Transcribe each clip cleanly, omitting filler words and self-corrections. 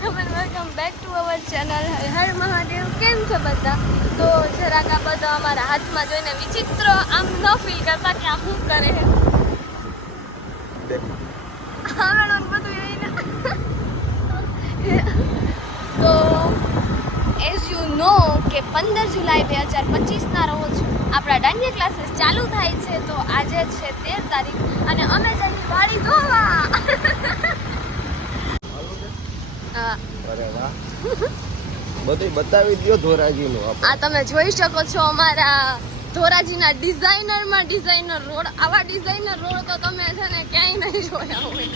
Welcome back to our channel. Har Mahadev. કેમ છો બધા? તો જરાક આ બધા અમારા હાથમાં જોઈને વિચિત્ર આમ ન ફીલ કરતા કે આ શું કરે છે. આવડવાનું બધું એને તો એઝ યુ નો કે 15 જુલાઈ 2025ના રોજ આપણા દાંડિયા ક્લાસીસ ચાલુ થાય છે. તો આજે છે 13 તારીખ અને અમે જઈએ વાડી ધોવા. અરે વાહ, બધું બતાવી દો ધોરાજીનું. આ તમે જોઈ શકો છો અમારા ધોરાજીના ડિઝાઇનર રોડ. આવા ડિઝાઇનર રોડ તો તમે છે ને ક્યાંય નહીં જોયા હોય.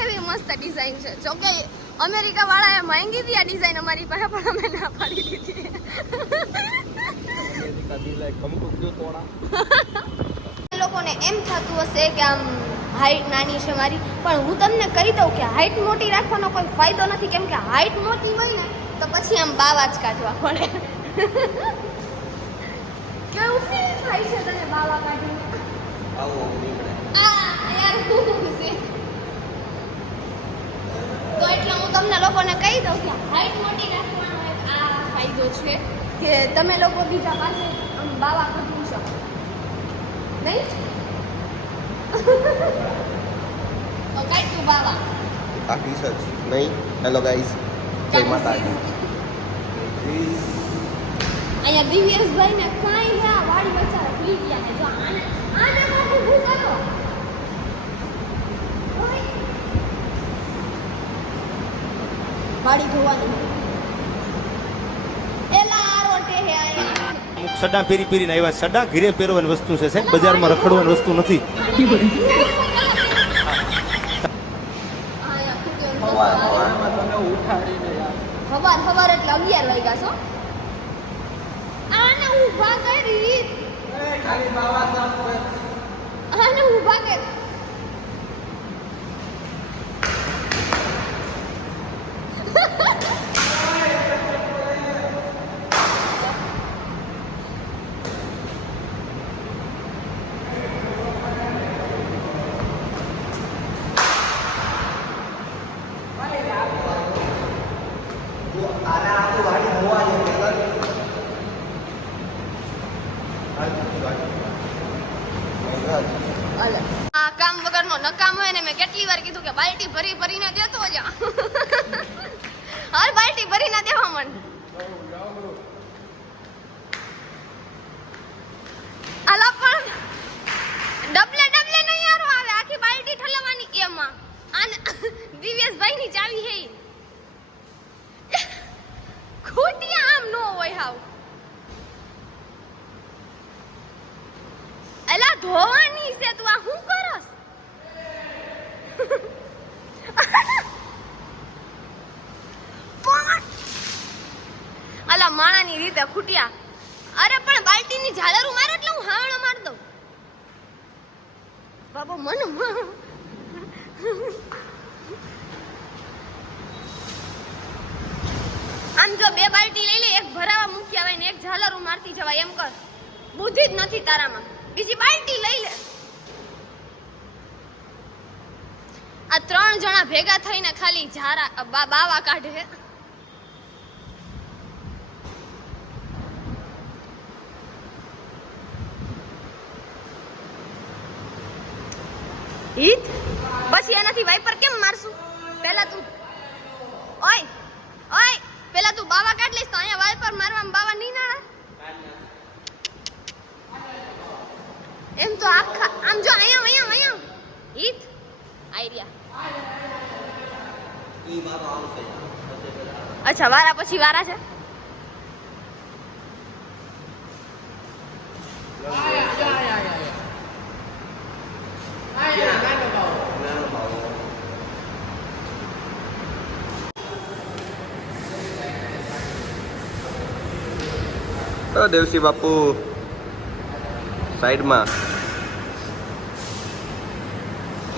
એવી મસ્ત ડિઝાઇન છે. જોકે અમેરિકા વાળાએ માંગી હતી આ ડિઝાઇન અમારી પાસે, પણ અમે ના પાડી દીધી. લોકોને એમ થતું હશે કે આમ હાઈટ નાની છે મારી, પણ હું તમને કહી દઉં કે હાઈટ મોટી રાખવાનો કોઈ ફાયદો નથી. કેમ કે હાઈટ મોટી હોય ને તો પછી આમ બાવા જ કાઢવા પડે. કેવું ફીલ થાય છે તને બાવા કાઢીને? તો એટલે હું તમને લોકોને કહી દઉં કે હાઈટ મોટી રાખવાનો એક આ ફાયદો છે કે તમે લોકો બીજા પાસે આમ બાવા કાઢી શકો નહીં. તો કાઢ તું બાવા. કાઢી સચ નહીં. હેલો ગાઈસ, જય માતાજી. અહીંયા દિવ્યેશભાઈ ને કાંઈ ના વાડી બચારા ભૂલી ગયા ને જો આને કાઢું ભૂ કરો. વાડી ધોવાની એલા આરોટે હે આયા. સડા ફેરી ફેરીને આવ્યા. સડા ઘીરે પહેરવાની વસ્તુ છે સાહેબ, બજારમાં રખડવાની વસ્તુ નથી. સવાર એટલે 11 વાગ્યા છો. આને ઊભા કરી. આને ઊભા કર. આ કામ વગરનો નકામ હોય ને મેં કેટલી વાર કીધું કે બાલ્ટી ભરીને દેતો જા. હર બાલ્ટી ભરીને દેવા મન. આલા પણ ડબલે નહીં યારો આવે. આખી બાલ્ટી ઠલવવાની એમાં. આને દિવ્યેશભાઈ ની ચાવી હે. ખોટિયા આમ નો હોય હાવ. એલા ધોવાની છે તું આ શું કરસ? અલા માણાની રીતે ખૂટ્યા. અરે પણ બાલ્ટીની ઝાલરું મારે એટલે હું હાવણો માર દઉં. બાબા મન આમ જો 2 બાલ્ટી લઈ લે, એક ભરાવા મૂકી આવે ને એક ઝાલરું મારતી જવાય એમ કર. બુદ્ધિ જ નથી તારામાં. બીજી બાલ્ટી લઈ લે. આ 3 જણા ભેગા થઈને ખાલી ઝારા બાવા કાઢે. ઈત પછી એનાથી વાઇપર કેમ મારશું? પહેલા તું પેલા તું બાવા કાઢ લઈશ તો અહીંયા વાઇપર મારવામાં બાવા નહીં ના. એમ તો આખા આમ જો અહીંયા ઈત આઈરિયા. અચ્છા વારા પછી વારા છે. દેવસી બાપુ સાઈડમાં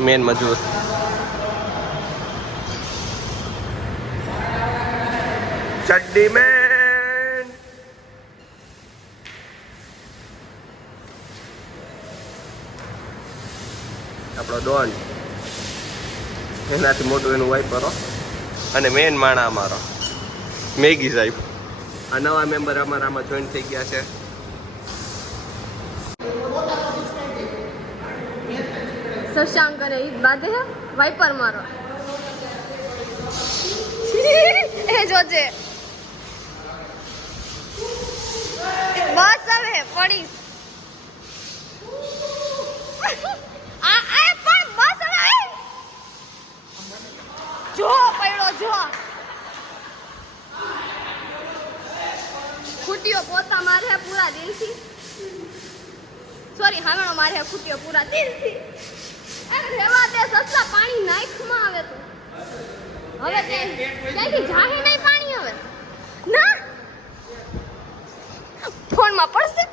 મેન મજૂર. ચડ્ડી મેન. આપણો ડોન. એનાથી મોટું એનું વાઇપર. અને મેન માણા અમારો મેગી સાહેબ. આ નવા મેમ્બર અમારામાં જોઈન થઈ ગયા છે. શશાંક અને ઈ બાદે વાઇપર મારો એ જોજે બસ હવે પડીશ આ પણ બસ હવે જો પડ્યો જો ખૂટીઓ પોતા મારે પૂરા દિલથી સોરી હામેણો મારે ખૂટીઓ પૂરા દિલથી એમ રેવા દે સસલા પાણી નાખમાં આવે તો હવે ક્યાંથી જાહે નહીં પાણી હવે ના ફોનમાં પડશે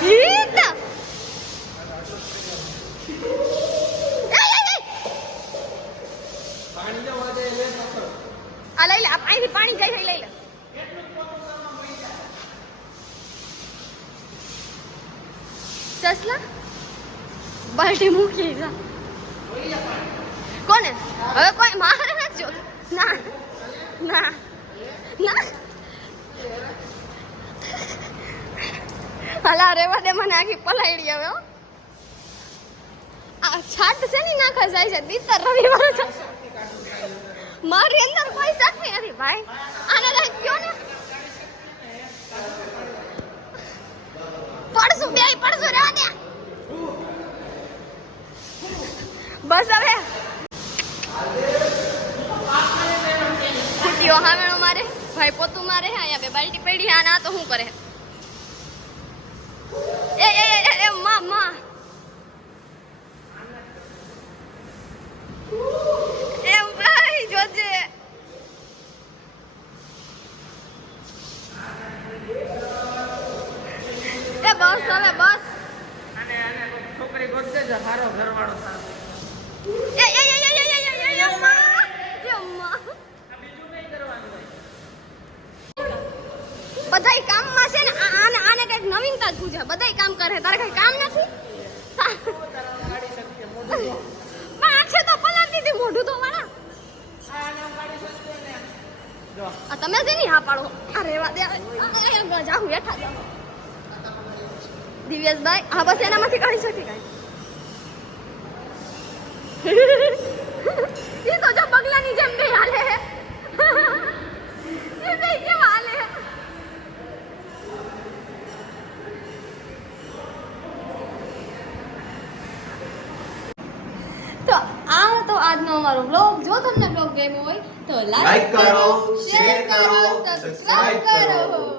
હીટ આ લઈ લે અહીંથી પાણી જાય લઈ લે સસલા બાલ્ટી મૂકી જા કોને હવે કોઈ મારે નથી જોતું ના ના ના હાલા રેવા દે મને આખી પલાયડી હવે હો આ છાટ છે ને નાખા જાય છે દીતર રવિવાર છે મારી અંદર કોઈ શક્તિ નથી ભાઈ આને લઈ ગયો ને પડશું બે પડશું રહેવા દે બસ હવે ખૂટીઓ હામેણો મારે ભાઈ પોતું મારે અહીંયા બે બાલ્ટી પડી આ ના તો શું કરે એ માં એ ભાઈ જોજે એ બસ હવે બસ છોકરી ગોતજે છે સારો ઘરવાળો સારો. બધાય કામમાં છે ને આને કઈક નવીનતા જ પૂછે બધાય કામ કરે તારે કઈ કામ નથી પણ આખે તો પલાળી દીધી મોઢું તો વાળા આ તમે છે ની હા પાડો આ રેવા દે જાઉં હેઠા જાઉં દિવ્યેશભાઈ હા બસ એનામાંથી કાઢી શકી કાંઈ એ તો જો બગલાની જેમ બે હાલે એ બે કેવા હાલે તો આ તો આજનો અમારો બ્લોગ જો તમને બ્લોગ ગમ્યો હોય તો લાઈક કરો શેર કરો સબસ્ક્રાઇબ કરો